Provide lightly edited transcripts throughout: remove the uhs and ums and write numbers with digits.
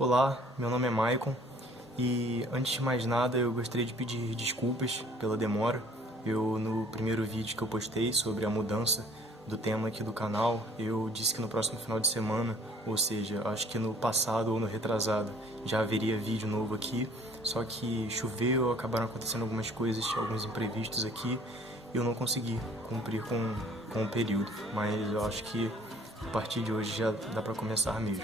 Olá, meu nome é Maicon e antes de mais nada eu gostaria de pedir desculpas pela demora. No primeiro vídeo que eu postei sobre a mudança do tema aqui do canal, eu disse que no próximo final de semana, ou seja, acho que no passado ou no retrasado, já haveria vídeo novo aqui, só que choveu, acabaram acontecendo algumas coisas, alguns imprevistos aqui, e eu não consegui cumprir com o período, mas eu acho que a partir de hoje já dá para começar mesmo.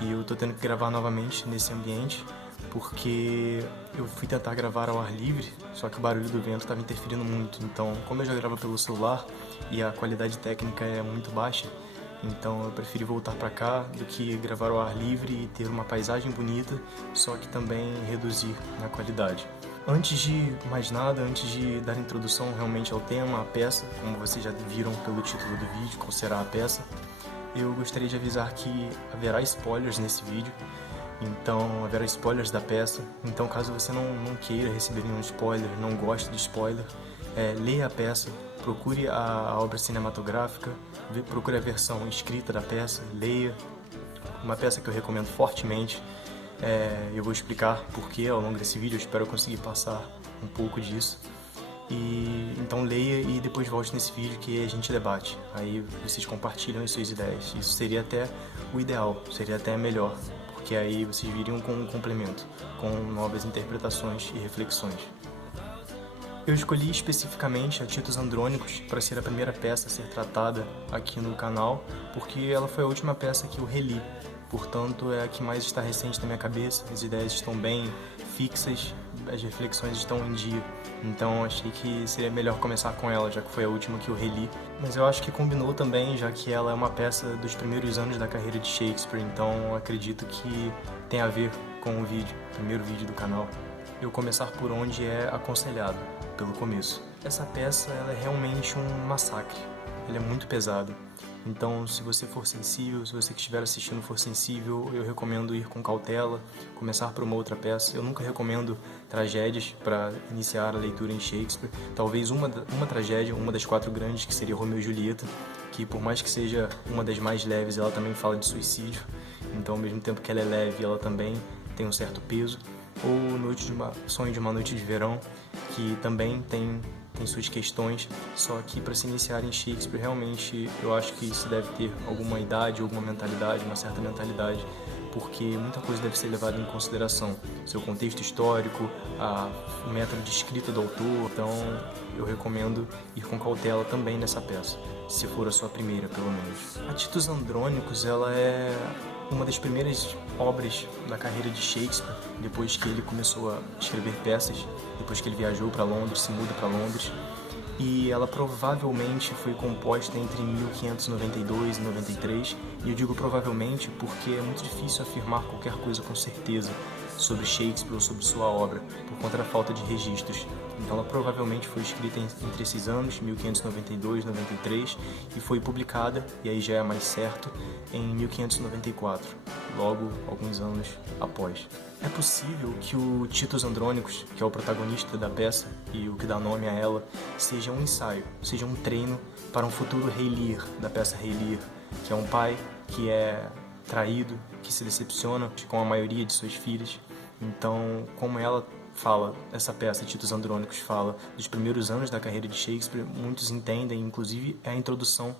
E eu tô tendo que gravar novamente nesse ambiente, porque eu fui tentar gravar ao ar livre, só que o barulho do vento estava interferindo muito. Então, como eu já gravo pelo celular e a qualidade técnica é muito baixa, então eu preferi voltar para cá do que gravar ao ar livre e ter uma paisagem bonita, só que também reduzir na qualidade. Antes de mais nada, antes de dar introdução realmente ao tema, à peça, como vocês já viram pelo título do vídeo, qual será a peça, eu gostaria de avisar que haverá spoilers nesse vídeo, então haverá spoilers da peça, então caso você não queira receber nenhum spoiler, não goste de spoiler, leia a peça, procure a obra cinematográfica, procure a versão escrita da peça, leia, uma peça que eu recomendo fortemente. Eu vou explicar porquê ao longo desse vídeo, eu espero conseguir passar um pouco disso. Então leia e depois volte nesse vídeo que a gente debate. Aí vocês compartilham as suas ideias. Isso seria até o ideal, seria até melhor, porque aí vocês viriam com um complemento, com novas interpretações e reflexões. Eu escolhi especificamente a Titus Andrônicos para ser a primeira peça a ser tratada aqui no canal, porque ela foi a última peça que eu reli. Portanto, é a que mais está recente na minha cabeça, as ideias estão bem fixas, as reflexões estão em dia. Então achei que seria melhor começar com ela, já que foi a última que eu reli. Mas eu acho que combinou também, já que ela é uma peça dos primeiros anos da carreira de Shakespeare, então acredito que tem a ver com o vídeo, o primeiro vídeo do canal. Eu começar por onde é aconselhado, pelo começo. Essa peça ela é realmente um massacre, ela é muito pesada. Então, se você for sensível, se você que estiver assistindo for sensível, eu recomendo ir com cautela, começar por uma outra peça. Eu nunca recomendo tragédias para iniciar a leitura em Shakespeare. Talvez uma tragédia, uma das 4 grandes, que seria Romeu e Julieta, que por mais que seja uma das mais leves, ela também fala de suicídio. Então, ao mesmo tempo que ela é leve, ela também tem um certo peso. Ou Sonho de uma Noite de Verão, que também tem suas questões, só que para se iniciar em Shakespeare, realmente eu acho que se deve ter alguma idade, alguma mentalidade, uma certa mentalidade, porque muita coisa deve ser levada em consideração, seu contexto histórico, o método de escrita do autor, então eu recomendo ir com cautela também nessa peça, se for a sua primeira, pelo menos. A Titus Andrônicos, ela é uma das primeiras obras da carreira de Shakespeare, depois que ele começou a escrever peças, depois que ele viajou para Londres, se muda para Londres, e ela provavelmente foi composta entre 1592 e 93, e eu digo provavelmente porque é muito difícil afirmar qualquer coisa com certeza sobre Shakespeare ou sobre sua obra, por conta da falta de registros. Então ela provavelmente foi escrita entre esses anos, 1592 e 93, e foi publicada, e aí já é mais certo, em 1594, logo alguns anos após. É possível que o Titus Andrônicos, que é o protagonista da peça e o que dá nome a ela, seja um ensaio, seja um treino para um futuro Rei Lear, da peça Rei Lear, que é um pai que é traído, que se decepciona com a maioria de suas filhas. Então, como ela fala, essa peça, Titus Andrônicos, fala dos primeiros anos da carreira de Shakespeare, muitos entendem, inclusive é a introdução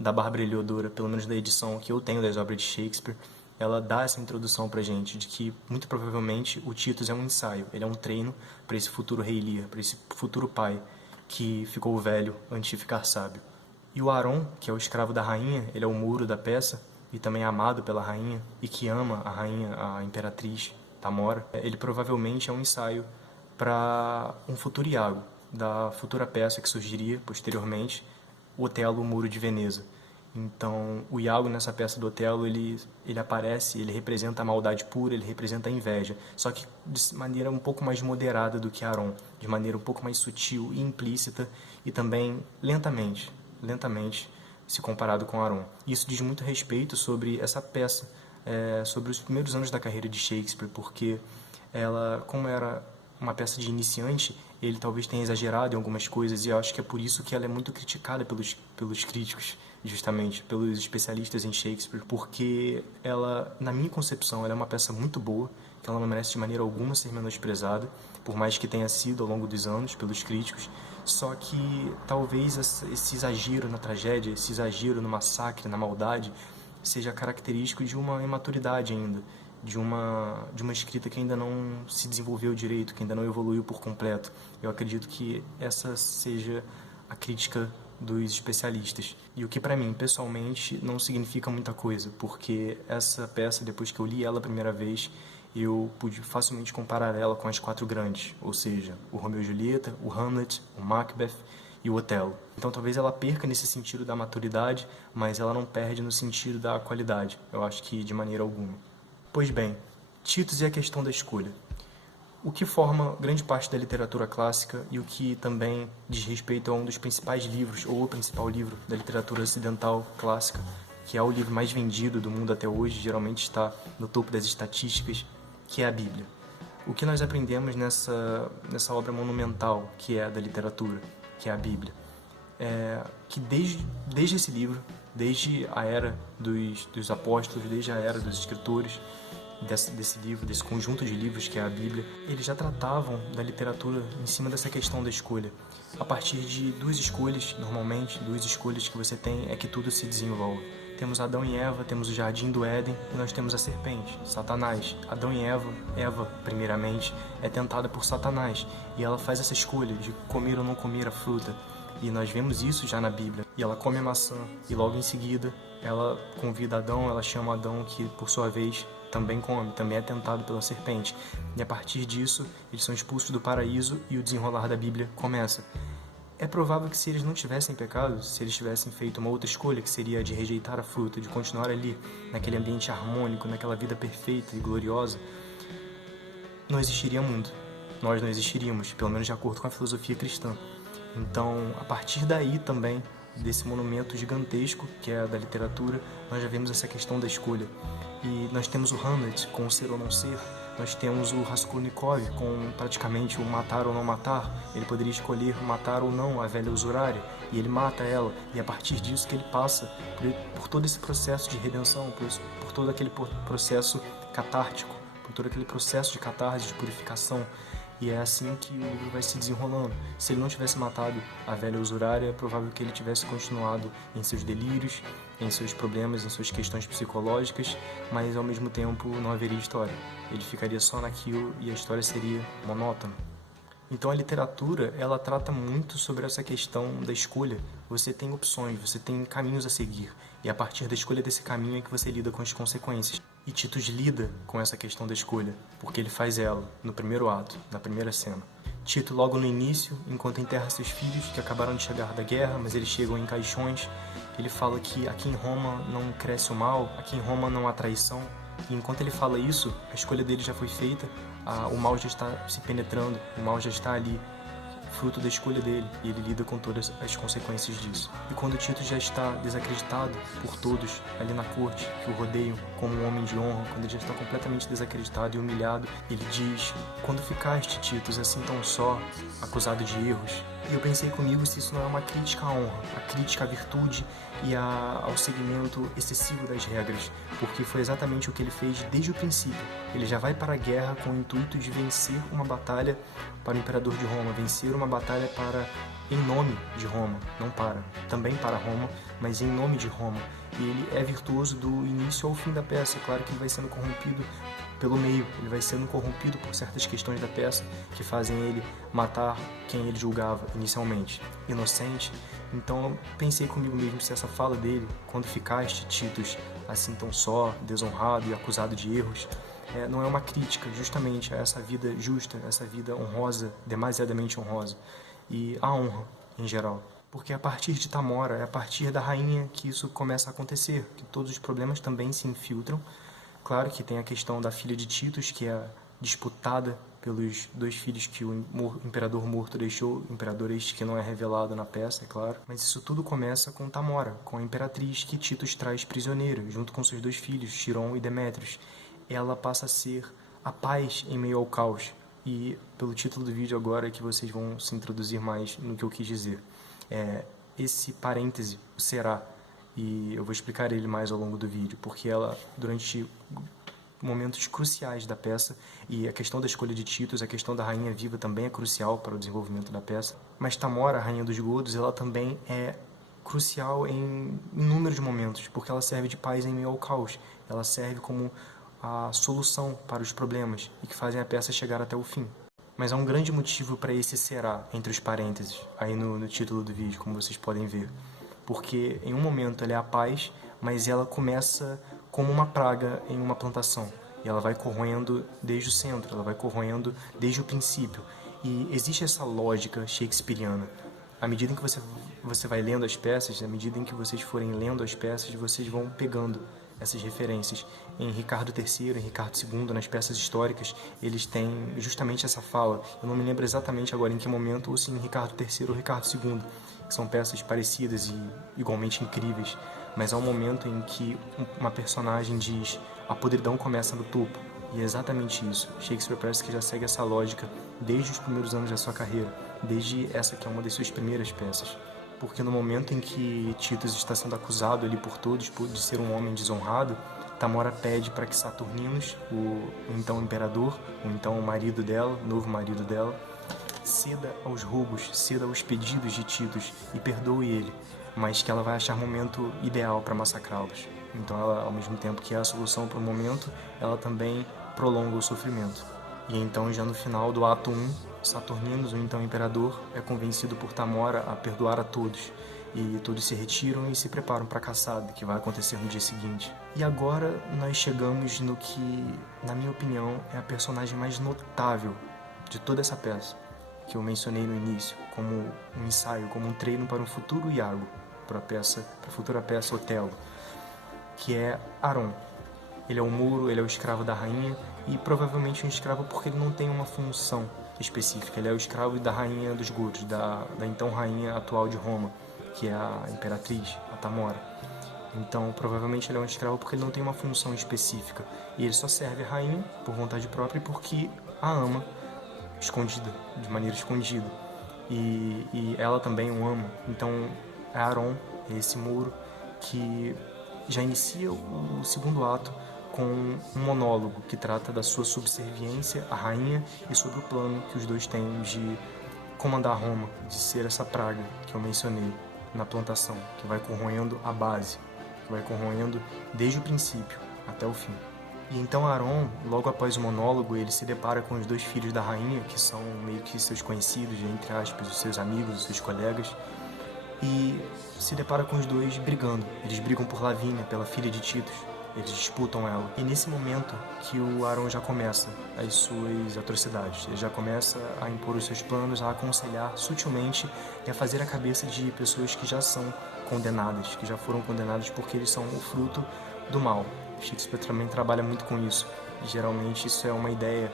da Bárbara Heliodora, pelo menos da edição que eu tenho das obras de Shakespeare, ela dá essa introdução pra gente, de que muito provavelmente o Titus é um ensaio, ele é um treino para esse futuro Rei Lear, para esse futuro pai que ficou velho antes de ficar sábio. E o Aron, que é o escravo da rainha, ele é o Muro da peça, e também é amado pela rainha, e que ama a rainha, a imperatriz Tamora. Ele provavelmente é um ensaio para um futuro Iago, da futura peça que surgiria posteriormente, o Otelo, o Muro de Veneza. Então, o Iago nessa peça do Otelo, ele aparece, ele representa a maldade pura, ele representa a inveja, só que de maneira um pouco mais moderada do que Aron, de maneira um pouco mais sutil e implícita, e também lentamente, se comparado com Aron. Isso diz muito respeito sobre essa peça, sobre os primeiros anos da carreira de Shakespeare, porque ela, como era uma peça de iniciante, ele talvez tenha exagerado em algumas coisas, e eu acho que é por isso que ela é muito criticada pelos críticos, justamente, pelos especialistas em Shakespeare, porque ela, na minha concepção, ela é uma peça muito boa, que ela não merece de maneira alguma ser menosprezada, por mais que tenha sido ao longo dos anos pelos críticos, só que talvez esse exagero na tragédia, esse exagero no massacre, na maldade, seja característico de uma imaturidade ainda, de uma escrita que ainda não se desenvolveu direito, que ainda não evoluiu por completo. Eu acredito que essa seja a crítica dos especialistas. E o que para mim, pessoalmente, não significa muita coisa, porque essa peça, depois que eu li ela a primeira vez, eu pude facilmente comparar ela com as quatro grandes, ou seja, o Romeu e Julieta, o Hamlet, o Macbeth e o Otelo. Então talvez ela perca nesse sentido da maturidade, mas ela não perde no sentido da qualidade, eu acho que de maneira alguma. Pois bem, Titus e a questão da escolha. O que forma grande parte da literatura clássica e o que também diz respeito a um dos principais livros, ou o principal livro da literatura ocidental clássica, que é o livro mais vendido do mundo até hoje, geralmente está no topo das estatísticas, que é a Bíblia. O que nós aprendemos nessa obra monumental que é a da literatura, que é a Bíblia, é que desde esse livro, desde a era dos apóstolos, desde a era dos escritores, desse livro, desse conjunto de livros que é a Bíblia, eles já tratavam da literatura em cima dessa questão da escolha. A partir de duas escolhas, normalmente, duas escolhas que você tem é que tudo se desenvolve. Temos Adão e Eva, temos o Jardim do Éden e nós temos a serpente, Satanás. Adão e Eva primeiramente, é tentada por Satanás e ela faz essa escolha de comer ou não comer a fruta. E nós vemos isso já na Bíblia. E ela come a maçã e logo em seguida ela convida Adão, ela chama Adão que por sua vez também come, também é tentado pela serpente. E a partir disso eles são expulsos do paraíso e o desenrolar da Bíblia começa. É provável que se eles não tivessem pecado, se eles tivessem feito uma outra escolha, que seria a de rejeitar a fruta, de continuar ali, naquele ambiente harmônico, naquela vida perfeita e gloriosa, não existiria mundo. Nós não existiríamos, pelo menos de acordo com a filosofia cristã. Então, a partir daí também, desse monumento gigantesco, que é a da literatura, nós já vemos essa questão da escolha. E nós temos o Hamlet, com o ser ou não ser. Nós temos o Raskolnikov, com praticamente o matar ou não matar. Ele poderia escolher matar ou não a velha usurária, e ele mata ela. E é a partir disso que ele passa por todo esse processo de redenção, por todo aquele processo catártico, por todo aquele processo de catarse, de purificação. E é assim que o livro vai se desenrolando. Se ele não tivesse matado a velha usurária, é provável que ele tivesse continuado em seus delírios, em seus problemas, em suas questões psicológicas, mas ao mesmo tempo não haveria história. Ele ficaria só naquilo e a história seria monótona. Então a literatura, ela trata muito sobre essa questão da escolha. Você tem opções, você tem caminhos a seguir. E a partir da escolha desse caminho é que você lida com as consequências. E Titus lida com essa questão da escolha, porque ele faz ela no primeiro ato, na primeira cena. Tito, logo no início, enquanto enterra seus filhos que acabaram de chegar da guerra, mas eles chegam em caixões, ele fala que aqui em Roma não cresce o mal, aqui em Roma não há traição. E enquanto ele fala isso, a escolha dele já foi feita, o mal já está se penetrando, o mal já está ali, fruto da escolha dele, e ele lida com todas as consequências disso. E quando Tito já está desacreditado por todos ali na corte, que o rodeiam como um homem de honra, quando ele já está completamente desacreditado e humilhado, ele diz: "Quando ficaste, Titus, assim tão só, acusado de erros?" E eu pensei comigo se isso não é uma crítica à honra, a crítica à virtude e ao seguimento excessivo das regras, porque foi exatamente o que ele fez desde o princípio. Ele já vai para a guerra com o intuito de vencer uma batalha para o imperador de Roma, vencer uma batalha em nome de Roma, não também para Roma, mas em nome de Roma. E ele é virtuoso do início ao fim da peça. Claro que ele vai sendo corrompido pelo meio, ele vai sendo corrompido por certas questões da peça que fazem ele matar quem ele julgava inicialmente inocente. Então eu pensei comigo mesmo se essa fala dele, quando ficaste, Titus, assim tão só, desonrado e acusado de erros, não é uma crítica justamente a essa vida justa, essa vida honrosa, demasiadamente honrosa, e a honra em geral. Porque é a partir de Tamora, é a partir da rainha que isso começa a acontecer, que todos os problemas também se infiltram. Claro que tem a questão da filha de Titus, que é disputada pelos dois filhos que o imperador morto deixou, imperador este que não é revelado na peça, é claro. Mas isso tudo começa com Tamora, com a imperatriz que Titus traz prisioneira, junto com seus dois filhos, Chiron e Demétrios. Ela passa a ser a paz em meio ao caos, E pelo título do vídeo agora é que vocês vão se introduzir mais no que eu quis dizer. Esse parêntese, o será, e eu vou explicar ele mais ao longo do vídeo, porque ela, durante momentos cruciais da peça, e a questão da escolha de Títus, a questão da rainha viva também é crucial para o desenvolvimento da peça, mas Tamora, a rainha dos godos, ela também é crucial em inúmeros momentos, porque ela serve de paz em meio ao caos, ela serve como a solução para os problemas e que fazem a peça chegar até o fim. Mas há um grande motivo para esse será entre os parênteses, aí no título do vídeo, como vocês podem ver. Porque em um momento ela é a paz, mas ela começa como uma praga em uma plantação. E ela vai corroendo desde o centro, ela vai corroendo desde o princípio. E existe essa lógica shakespeariana. À medida em que você vai lendo as peças, à medida em que vocês forem lendo as peças, vocês vão pegando essas referências. Em Ricardo III, em Ricardo II, nas peças históricas, eles têm justamente essa fala. Eu não me lembro exatamente agora em que momento, ou se em Ricardo III ou Ricardo II, que são peças parecidas e igualmente incríveis, mas há um momento em que uma personagem diz: a podridão começa no topo. E é exatamente isso. Shakespeare parece que já segue essa lógica desde os primeiros anos da sua carreira, desde essa que é uma das suas primeiras peças. Porque no momento em que Títus está sendo acusado ali por todos de ser um homem desonrado, Tamora pede para que Saturninus, o então imperador, o então marido dela, novo marido dela, ceda aos roubos, ceda aos pedidos de Títus e perdoe ele, mas que ela vai achar momento ideal para massacrá-los. Então ela, ao mesmo tempo que é a solução para o momento, ela também prolonga o sofrimento. E então, já no final do ato 1, Saturninus, o então imperador, é convencido por Tamora a perdoar a todos, e todos se retiram e se preparam para a caçada, que vai acontecer no dia seguinte. E agora nós chegamos no que, na minha opinião, é a personagem mais notável de toda essa peça, que eu mencionei no início, como um ensaio, como um treino para um futuro Iago, para a futura peça Otelo, que é Aron. Ele é o Mouro, ele é o escravo da rainha, e provavelmente um escravo porque ele não tem uma função específica. Ele é o escravo da rainha dos godos, da então rainha atual de Roma, que é a imperatriz, a Tamora. Então, provavelmente ele é um escravo porque ele não tem uma função específica. E ele só serve a rainha por vontade própria e porque a ama escondida, de maneira escondida. E ela também o ama. Então, Aron é esse Mouro que já inicia o segundo ato com um monólogo que trata da sua subserviência à rainha e sobre o plano que os dois têm de comandar Roma, de ser essa praga que eu mencionei na plantação, que vai corroendo a base, que vai corroendo desde o princípio até o fim. E então Aron, logo após o monólogo, ele se depara com os dois filhos da rainha, que são meio que seus conhecidos, entre aspas, os seus amigos, os seus colegas, e se depara com os dois brigando. Eles brigam por Lavínia, pela filha de Títus. Eles disputam ela. E nesse momento que o Aron já começa as suas atrocidades. Ele já começa a impor os seus planos, a aconselhar sutilmente e a fazer a cabeça de pessoas que já são condenadas, que já foram condenadas porque eles são o fruto do mal. Shakespeare também trabalha muito com isso. E, geralmente isso é uma ideia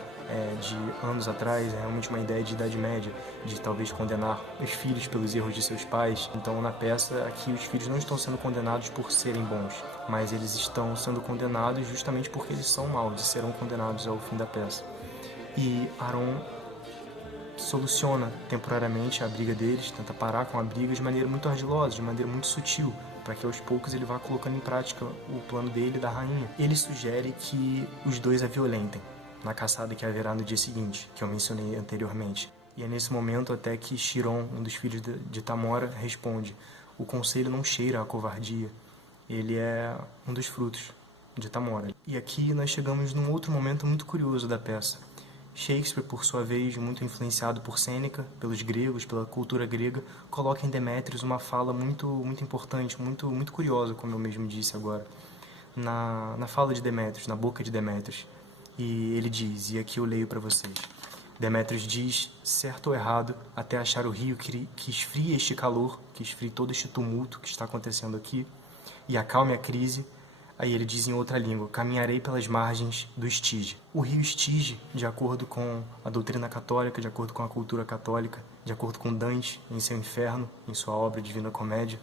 de anos atrás, é realmente uma ideia de Idade Média, de talvez condenar os filhos pelos erros de seus pais. Então, na peça, aqui os filhos não estão sendo condenados por serem bons, mas eles estão sendo condenados justamente porque eles são maus e serão condenados ao fim da peça. E Aron soluciona temporariamente a briga deles, tenta parar com a briga de maneira muito ardilosa, de maneira muito sutil, para que aos poucos ele vá colocando em prática o plano dele e da rainha. Ele sugere que os dois a violentem na caçada que haverá no dia seguinte, que eu mencionei anteriormente. E é nesse momento até que Chiron, um dos filhos de Tamora, responde: o conselho não cheira a covardia, ele é um dos frutos de Tamora. E aqui nós chegamos num outro momento muito curioso da peça. Shakespeare, por sua vez, muito influenciado por Sêneca, pelos gregos, pela cultura grega, coloca em Demétrios uma fala muito importante, muito curiosa, como eu mesmo disse agora. Na fala de Demétrios, na boca de Demétrios. E ele diz, e aqui eu leio para vocês. Demétrios diz, certo ou errado, até achar o rio que esfrie este calor, que esfrie todo este tumulto que está acontecendo aqui, e acalme a crise. Aí ele diz em outra língua, caminharei pelas margens do Estige. O rio Estige, de acordo com a doutrina católica, de acordo com a cultura católica, de acordo com Dante em seu Inferno, em sua obra Divina Comédia,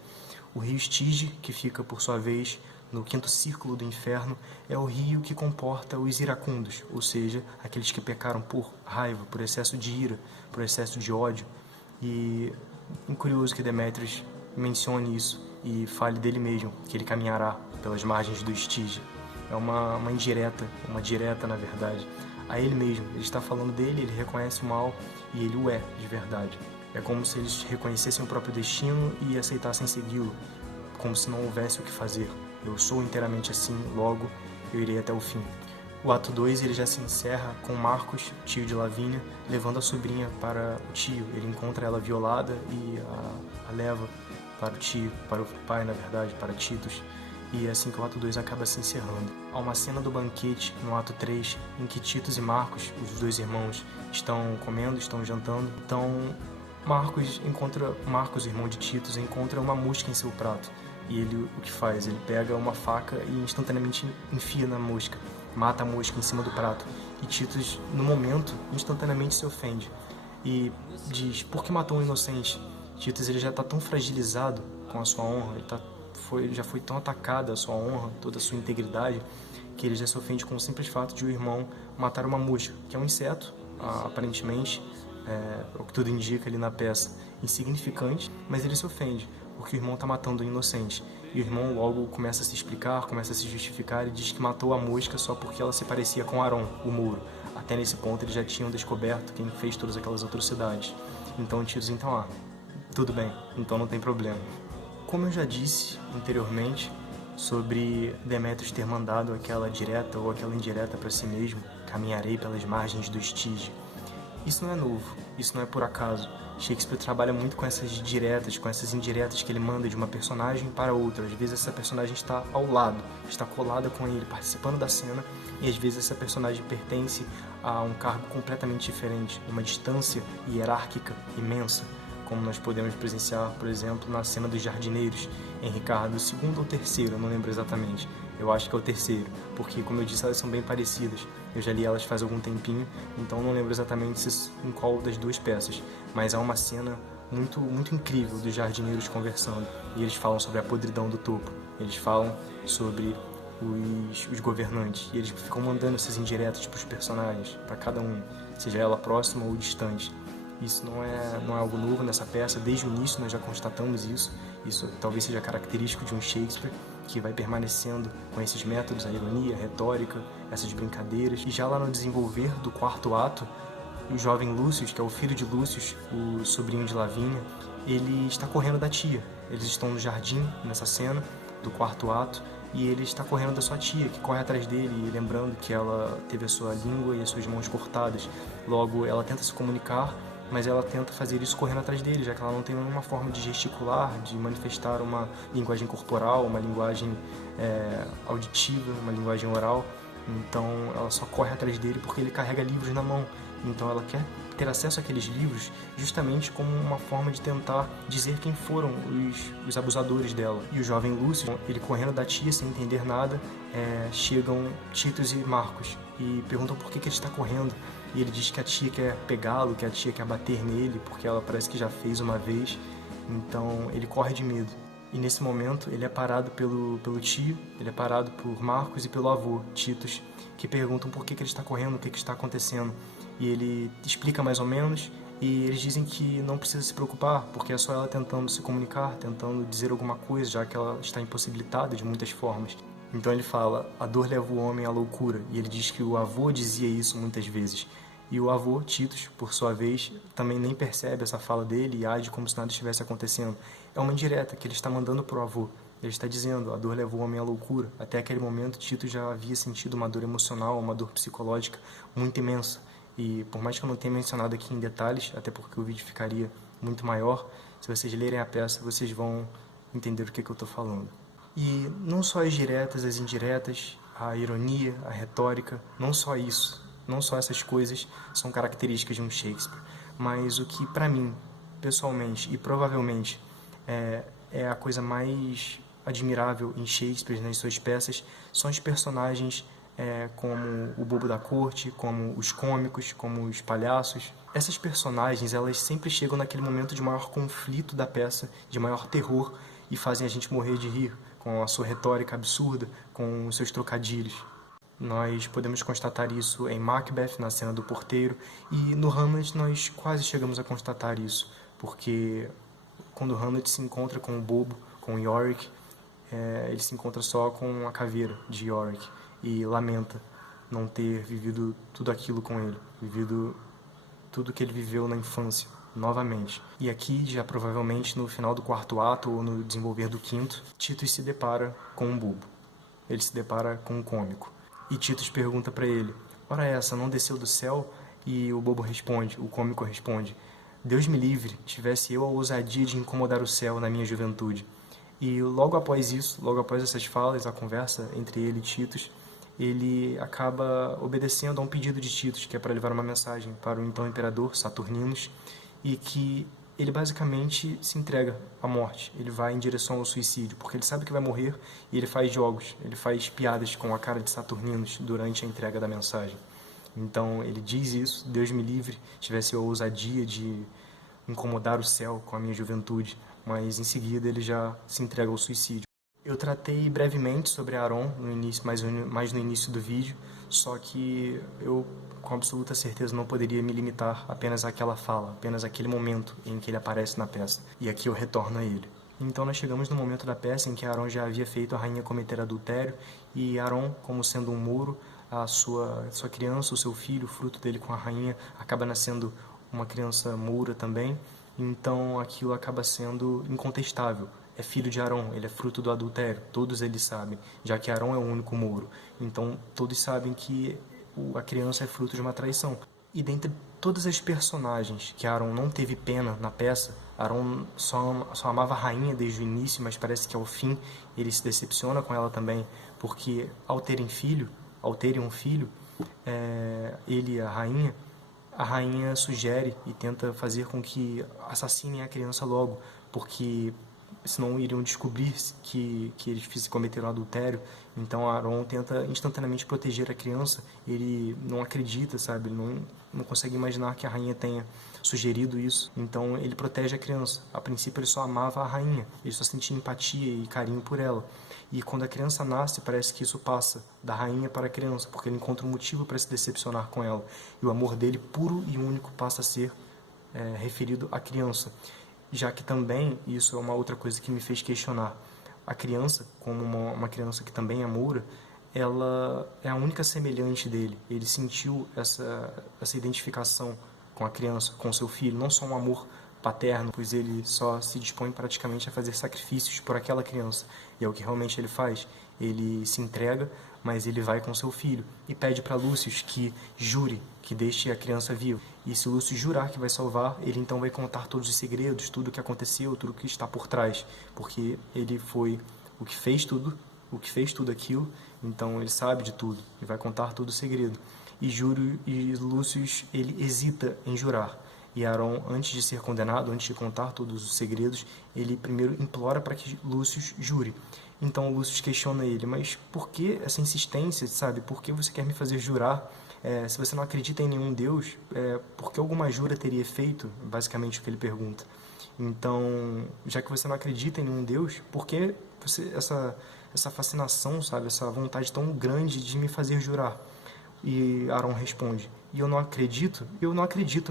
o rio Estige, que fica, por sua vez, no quinto círculo do inferno, é o rio que comporta os iracundos, ou seja, aqueles que pecaram por raiva, por excesso de ira, por excesso de ódio. E é curioso que Demétrios mencione isso e fale dele mesmo, que ele caminhará pelas margens do Estige. É uma direta na verdade, a ele mesmo. Ele está falando dele, ele reconhece o mal e ele o é de verdade. É como se eles reconhecessem o próprio destino e aceitassem segui-lo, como se não houvesse o que fazer. Eu sou inteiramente assim, logo eu irei até o fim. O ato 2 ele já se encerra com Marcos, tio de Lavínia, levando a sobrinha para o tio. Ele encontra ela violada e a leva para o tio, para o pai, na verdade, para Titus. E é assim que o ato 2 acaba se encerrando. Há uma cena do banquete no ato 3, em que Titus e Marcos, os dois irmãos, estão comendo, estão jantando. Então, Marcos, irmão de Titus, encontra uma mosca em seu prato. E ele o que faz? Ele pega uma faca e instantaneamente enfia na mosca. Mata a mosca em cima do prato. E Titus, no momento, instantaneamente se ofende. E diz, por que matou um inocente? Titus ele já está tão fragilizado com a sua honra, já foi tão atacada a sua honra, toda a sua integridade, que ele já se ofende com o simples fato de o irmão matar uma mosca, que é um inseto, aparentemente, o que tudo indica ali na peça, insignificante, mas ele se ofende, porque o irmão está matando um inocente. E o irmão logo começa a se explicar, começa a se justificar e diz que matou a mosca só porque ela se parecia com Aron, o muro. Até nesse ponto eles já tinham descoberto quem fez todas aquelas atrocidades. Então Titus, tudo bem, então não tem problema. Como eu já disse anteriormente sobre Demétrios ter mandado aquela direta ou aquela indireta para si mesmo, caminharei pelas margens do Estige. Isso não é novo, isso não é por acaso. Shakespeare trabalha muito com essas diretas, com essas indiretas que ele manda de uma personagem para outra. Às vezes essa personagem está ao lado, está colada com ele, participando da cena, e às vezes essa personagem pertence a um cargo completamente diferente, uma distância hierárquica imensa, como nós podemos presenciar, por exemplo, na cena dos jardineiros, em Ricardo II ou III, eu não lembro exatamente. Eu acho que é o terceiro, porque, como eu disse, elas são bem parecidas. Eu já li elas faz algum tempinho, então não lembro exatamente em qual das duas peças. Mas há uma cena muito, muito incrível dos jardineiros conversando. E eles falam sobre a podridão do topo. Eles falam sobre os governantes. E eles ficam mandando essas indiretas para os personagens, para cada um, seja ela próxima ou distante. Isso não é algo novo nessa peça. Desde o início nós já constatamos isso. Isso talvez seja característico de um Shakespeare, que vai permanecendo com esses métodos, a ironia, a retórica, essas brincadeiras. E já lá no desenvolver do quarto ato, o jovem Lúcio, que é o filho de Lúcio, o sobrinho de Lavínia, ele está correndo da tia. Eles estão no jardim, nessa cena do quarto ato, e ele está correndo da sua tia, que corre atrás dele, lembrando que ela teve a sua língua e as suas mãos cortadas. Logo, ela tenta se comunicar, mas ela tenta fazer isso correndo atrás dele, já que ela não tem nenhuma forma de gesticular, de manifestar uma linguagem corporal, uma linguagem auditiva, uma linguagem oral. Então ela só corre atrás dele porque ele carrega livros na mão. Então ela quer ter acesso àqueles livros justamente como uma forma de tentar dizer quem foram os abusadores dela. E o jovem Lúcio, ele correndo da tia sem entender nada, chegam Titus e Marcos e perguntam por que ele está correndo. E ele diz que a tia quer pegá-lo, que a tia quer bater nele, porque ela parece que já fez uma vez. Então ele corre de medo. E nesse momento ele é parado pelo tio, ele é parado por Marcos e pelo avô, Titus, que perguntam por que ele está correndo, o que está acontecendo. E ele explica mais ou menos, e eles dizem que não precisa se preocupar, porque é só ela tentando se comunicar, tentando dizer alguma coisa, já que ela está impossibilitada de muitas formas. Então ele fala, a dor leva o homem à loucura, e ele diz que o avô dizia isso muitas vezes. E o avô, Titus, por sua vez, também nem percebe essa fala dele e age como se nada estivesse acontecendo. É uma indireta que ele está mandando para o avô. Ele está dizendo, a dor levou o homem à loucura. Até aquele momento, Titus já havia sentido uma dor emocional, uma dor psicológica muito imensa. E por mais que eu não tenha mencionado aqui em detalhes, até porque o vídeo ficaria muito maior, se vocês lerem a peça, vocês vão entender o que eu estou falando. E não só as diretas, as indiretas, a ironia, a retórica, não só isso. Não só essas coisas são características de um Shakespeare, mas o que, para mim, pessoalmente e provavelmente é a coisa mais admirável em Shakespeare, nas suas peças, são os personagens como o bobo da corte, como os cômicos, como os palhaços. Essas personagens, elas sempre chegam naquele momento de maior conflito da peça, de maior terror, e fazem a gente morrer de rir, com a sua retórica absurda, com os seus trocadilhos. Nós podemos constatar isso em Macbeth, na cena do porteiro, e no Hamlet nós quase chegamos a constatar isso, porque quando Hamlet se encontra com o Bobo, com Yorick, ele se encontra só com a caveira de Yorick e lamenta não ter vivido tudo aquilo com ele, vivido tudo que ele viveu na infância, novamente. E aqui, já provavelmente no final do quarto ato ou no desenvolver do quinto, Titus se depara com um bobo. Ele se depara com um cômico. E Titus pergunta para ele, ora essa, não desceu do céu? E o bobo responde, o cômico responde, Deus me livre, tivesse eu a ousadia de incomodar o céu na minha juventude. E logo após isso, logo após essas falas, a conversa entre ele e Titus, ele acaba obedecendo a um pedido de Titus, que é para levar uma mensagem para o então imperador Saturninus, e que ele basicamente se entrega à morte, ele vai em direção ao suicídio, porque ele sabe que vai morrer e ele faz jogos, ele faz piadas com a cara de Saturninus durante a entrega da mensagem. Então ele diz isso, Deus me livre, tivesse eu a ousadia de incomodar o céu com a minha juventude, mas em seguida ele já se entrega ao suicídio. Eu tratei brevemente sobre Aaron no início, mais no início do vídeo, só que eu com absoluta certeza não poderia me limitar apenas àquela fala, apenas àquele momento em que ele aparece na peça. E aqui eu retorno a ele. Então nós chegamos no momento da peça em que Aaron já havia feito a rainha cometer adultério e Aaron, como sendo um mouro, a sua criança, o seu filho, o fruto dele com a rainha, acaba nascendo uma criança moura também. Então aquilo acaba sendo incontestável. É filho de Aaron, ele é fruto do adultério, todos eles sabem, já que Aaron é o único mouro. Então todos sabem que a criança é fruto de uma traição. E dentre todas as personagens que Aaron não teve pena na peça, Aaron só amava a rainha desde o início, mas parece que ao fim ele se decepciona com ela também, porque ao terem um filho, ele e a rainha sugere e tenta fazer com que assassinem a criança logo, porque senão iriam descobrir que eles cometeram adultério. Então Aaron tenta instantaneamente proteger a criança. Ele não acredita, sabe? Ele não consegue imaginar que a rainha tenha sugerido isso. Então ele protege a criança. A princípio ele só amava a rainha, ele só sentia empatia e carinho por ela. E quando a criança nasce, parece que isso passa da rainha para a criança, porque ele encontra um motivo para se decepcionar com ela. E o amor dele, puro e único, passa a ser referido à criança. Já que também, isso é uma outra coisa que me fez questionar, a criança, como uma criança que também é moura, ela é a única semelhante dele. Ele sentiu essa identificação com a criança, com seu filho, não só um amor paterno, pois ele só se dispõe praticamente a fazer sacrifícios por aquela criança. E é o que realmente ele faz. Ele se entrega, mas ele vai com seu filho e pede para Lúcius que jure, que deixe a criança viva. E se Lúcius jurar que vai salvar, ele então vai contar todos os segredos, tudo o que aconteceu, tudo o que está por trás, porque ele foi o que fez tudo aquilo, então ele sabe de tudo e vai contar todo o segredo. E Lúcius, ele hesita em jurar. E Aaron, antes de ser condenado, antes de contar todos os segredos, ele primeiro implora para que Lúcius jure. Então Lúcius questiona ele, mas por que essa insistência, sabe? Por que você quer me fazer jurar? Se você não acredita em nenhum Deus, por que alguma jura teria efeito? Basicamente o que ele pergunta. Então, já que você não acredita em nenhum Deus, por que essa fascinação, sabe? Essa vontade tão grande de me fazer jurar? E Aaron responde, e eu não acredito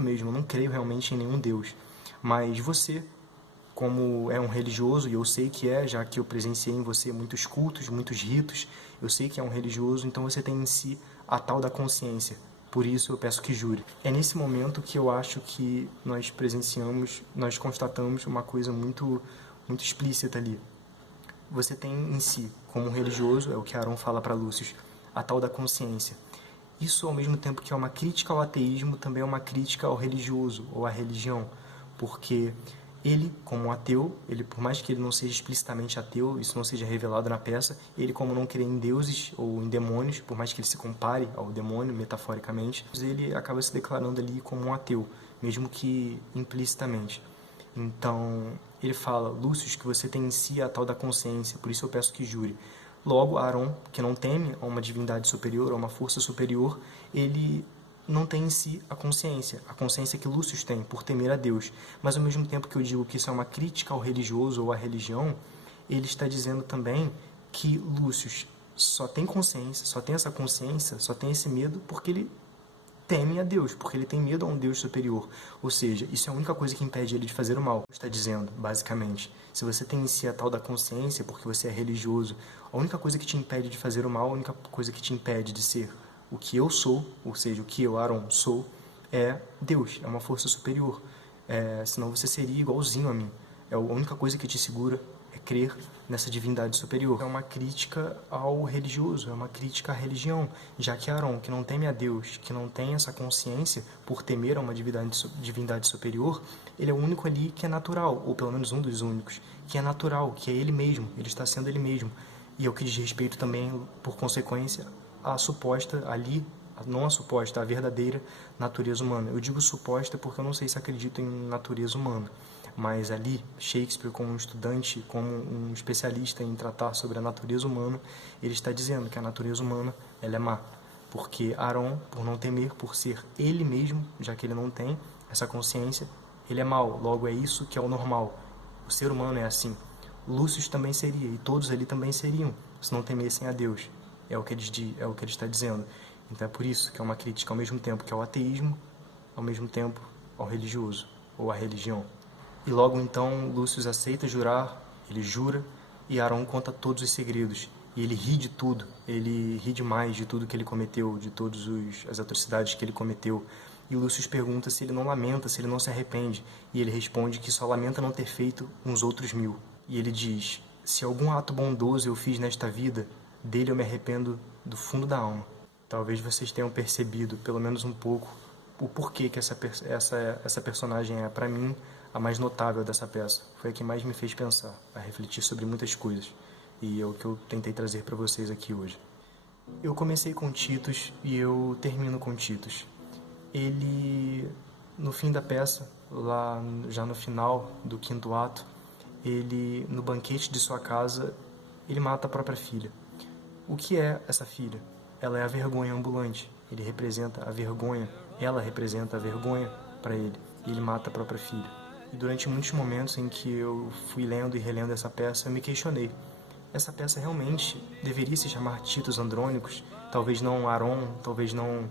mesmo, eu não creio realmente em nenhum Deus. Mas você, como é um religioso, e eu sei que já que eu presenciei em você muitos cultos, muitos ritos, eu sei que é um religioso, então você tem em si a tal da consciência. Por isso eu peço que jure. É nesse momento que eu acho que nós constatamos uma coisa muito, muito explícita ali. Você tem em si, como um religioso, é o que Aaron fala para Lúcius, a tal da consciência. Isso, ao mesmo tempo que é uma crítica ao ateísmo, também é uma crítica ao religioso, ou à religião, porque ele, como um ateu, por mais que ele não seja explicitamente ateu, isso não seja revelado na peça, ele, como não crê em deuses ou em demônios, por mais que ele se compare ao demônio, metaforicamente, ele acaba se declarando ali como um ateu, mesmo que implicitamente. Então, ele fala, Lúcius, que você tem em si a tal da consciência, por isso eu peço que jure. Logo, Aaron, que não teme a uma divindade superior, a uma força superior, ele não tem em si a consciência que Lúcius tem, por temer a Deus. Mas ao mesmo tempo que eu digo que isso é uma crítica ao religioso ou à religião, ele está dizendo também que Lúcio só tem consciência, só tem essa consciência, só tem esse medo porque ele teme a Deus, porque ele tem medo a um Deus superior. Ou seja, isso é a única coisa que impede ele de fazer o mal. Está dizendo, basicamente. Se você tem em si a tal da consciência, porque você é religioso, a única coisa que te impede de fazer o mal, a única coisa que te impede de ser o que eu sou, ou seja, o que eu, Aaron, sou, é Deus, é uma força superior. Senão você seria igualzinho a mim. A única coisa que te segura é crer nessa divindade superior. É uma crítica ao religioso, é uma crítica à religião, já que Aaron, que não teme a Deus, que não tem essa consciência por temer a uma divindade superior, ele é o único ali que é natural, ou pelo menos um dos únicos, que é natural, que é ele mesmo, ele está sendo ele mesmo. E é o que diz respeito também, por consequência, à suposta ali, não a suposta, a verdadeira natureza humana. Eu digo suposta porque eu não sei se acredito em natureza humana. Mas ali, Shakespeare, como um estudante, como um especialista em tratar sobre a natureza humana, ele está dizendo que a natureza humana ela é má. Porque Aaron, por não temer, por ser ele mesmo, já que ele não tem essa consciência, ele é mau. Logo, é isso que é o normal. O ser humano é assim. Lúcio também seria, e todos ali também seriam, se não temessem a Deus. É o que ele está dizendo. Então é por isso que é uma crítica ao mesmo tempo que ao ateísmo, ao mesmo tempo ao religioso, ou à religião. E logo então Lúcio aceita jurar, ele jura, e Aaron conta todos os segredos. E ele ri de tudo, ele ri demais de tudo que ele cometeu, de todas as atrocidades que ele cometeu. E Lúcio pergunta se ele não lamenta, se ele não se arrepende. E ele responde que só lamenta não ter feito uns outros 1000. E ele diz, se algum ato bondoso eu fiz nesta vida, dele eu me arrependo do fundo da alma. Talvez vocês tenham percebido, pelo menos um pouco, o porquê que essa personagem é, para mim, a mais notável dessa peça. Foi a que mais me fez pensar, a refletir sobre muitas coisas. E é o que eu tentei trazer para vocês aqui hoje. Eu comecei com Titus e eu termino com Titus. Ele, no fim da peça, lá já no final do 5º ato, ele, no banquete de sua casa, ele mata a própria filha. O que é essa filha? Ela é a vergonha ambulante. Ele representa a vergonha, ela representa a vergonha para ele. E ele mata a própria filha. E durante muitos momentos em que eu fui lendo e relendo essa peça, eu me questionei. Essa peça realmente deveria se chamar Titus Andrônicos? Talvez não Aaron, talvez não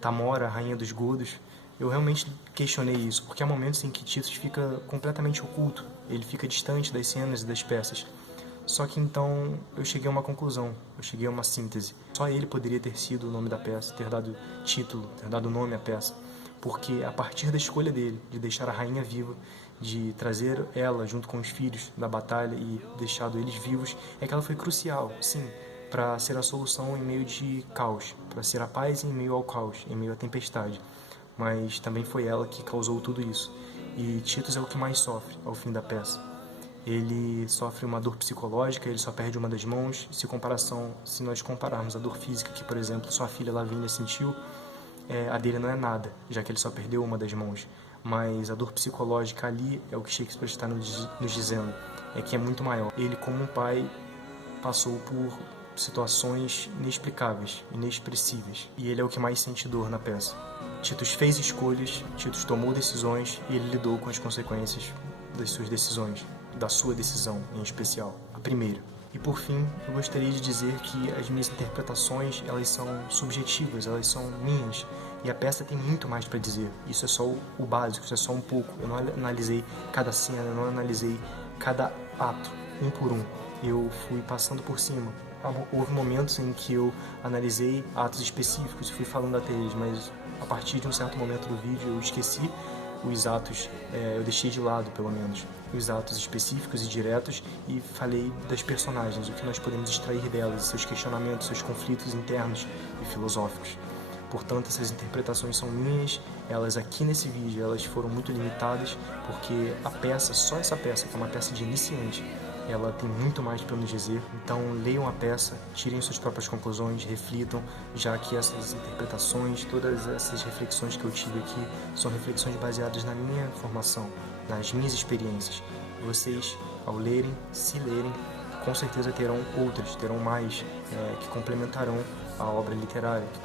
Tamora, Rainha dos Godos. Eu realmente questionei isso, porque há momentos em que Titus fica completamente oculto. Ele fica distante das cenas e das peças. Só que então eu cheguei a uma conclusão, eu cheguei a uma síntese. Só ele poderia ter sido o nome da peça, ter dado título, ter dado nome à peça. Porque a partir da escolha dele, de deixar a rainha viva, de trazer ela junto com os filhos da batalha e deixado eles vivos, é que ela foi crucial, sim, para ser a solução em meio de caos, para ser a paz em meio ao caos, em meio à tempestade. Mas também foi ela que causou tudo isso. E Titus é o que mais sofre ao fim da peça. Ele sofre uma dor psicológica, ele só perde uma das mãos. Se nós compararmos a dor física que, por exemplo, sua filha Lavínia sentiu, a dele não é nada, já que ele só perdeu uma das mãos. Mas a dor psicológica ali é o que Shakespeare está nos dizendo, é que é muito maior. Ele, como um pai, passou por situações inexplicáveis, inexpressíveis. E ele é o que mais sente dor na peça. Titus fez escolhas, Titus tomou decisões e ele lidou com as consequências das suas decisões, da sua decisão em especial, a primeira. E por fim, eu gostaria de dizer que as minhas interpretações, elas são subjetivas, elas são minhas, e a peça tem muito mais para dizer. Isso é só o básico, isso é só um pouco. Eu não analisei cada cena, eu não analisei cada ato, um por um. Eu fui passando por cima. Houve momentos em que eu analisei atos específicos e fui falando até eles, mas a partir de um certo momento do vídeo eu esqueci os atos, eu deixei de lado, pelo menos, os atos específicos e diretos e falei das personagens, o que nós podemos extrair delas, seus questionamentos, seus conflitos internos e filosóficos. Portanto, essas interpretações são minhas, elas aqui nesse vídeo, elas foram muito limitadas, porque a peça, só essa peça, que é uma peça de iniciante, ela tem muito mais para nos dizer. Então leiam a peça, tirem suas próprias conclusões, reflitam, já que essas interpretações, todas essas reflexões que eu tive aqui, são reflexões baseadas na minha formação, nas minhas experiências. Vocês, ao lerem, se lerem, com certeza terão outras, terão mais, que complementarão a obra literária, que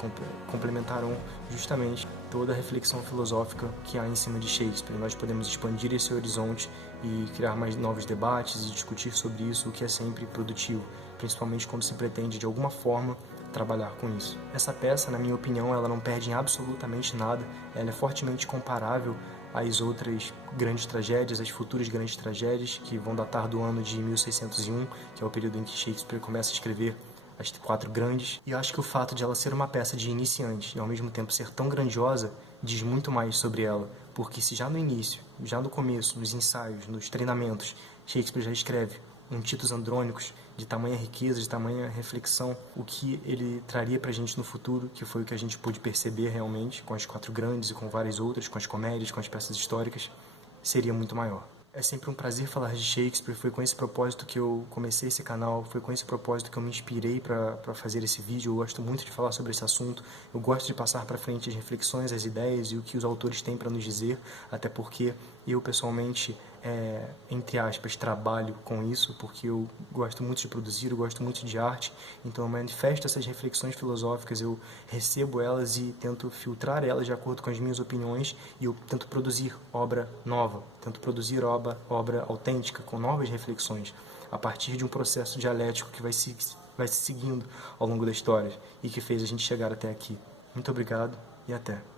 complementarão justamente toda a reflexão filosófica que há em cima de Shakespeare. Nós podemos expandir esse horizonte e criar mais novos debates e discutir sobre isso, o que é sempre produtivo, principalmente quando se pretende, de alguma forma, trabalhar com isso. Essa peça, na minha opinião, ela não perde em absolutamente nada, ela é fortemente comparável às outras grandes tragédias, às futuras grandes tragédias, que vão datar do ano de 1601, que é o período em que Shakespeare começa a escrever as 4 grandes, e eu acho que o fato de ela ser uma peça de iniciante e ao mesmo tempo ser tão grandiosa diz muito mais sobre ela, porque se já no início, já no começo, nos ensaios, nos treinamentos, Shakespeare já escreve um Titus Andrônicos de tamanha riqueza, de tamanha reflexão, o que ele traria pra gente no futuro, que foi o que a gente pôde perceber realmente com as 4 grandes e com várias outras, com as comédias, com as peças históricas, seria muito maior. É sempre um prazer falar de Shakespeare, foi com esse propósito que eu comecei esse canal, foi com esse propósito que eu me inspirei para fazer esse vídeo. Eu gosto muito de falar sobre esse assunto, eu gosto de passar para frente as reflexões, as ideias e o que os autores têm para nos dizer, até porque eu pessoalmente, entre aspas, trabalho com isso, porque eu gosto muito de produzir, eu gosto muito de arte, então eu manifesto essas reflexões filosóficas, eu recebo elas e tento filtrar elas de acordo com as minhas opiniões e eu tento produzir obra nova, tento produzir obra autêntica, com novas reflexões, a partir de um processo dialético que vai se seguindo ao longo da história e que fez a gente chegar até aqui. Muito obrigado e até!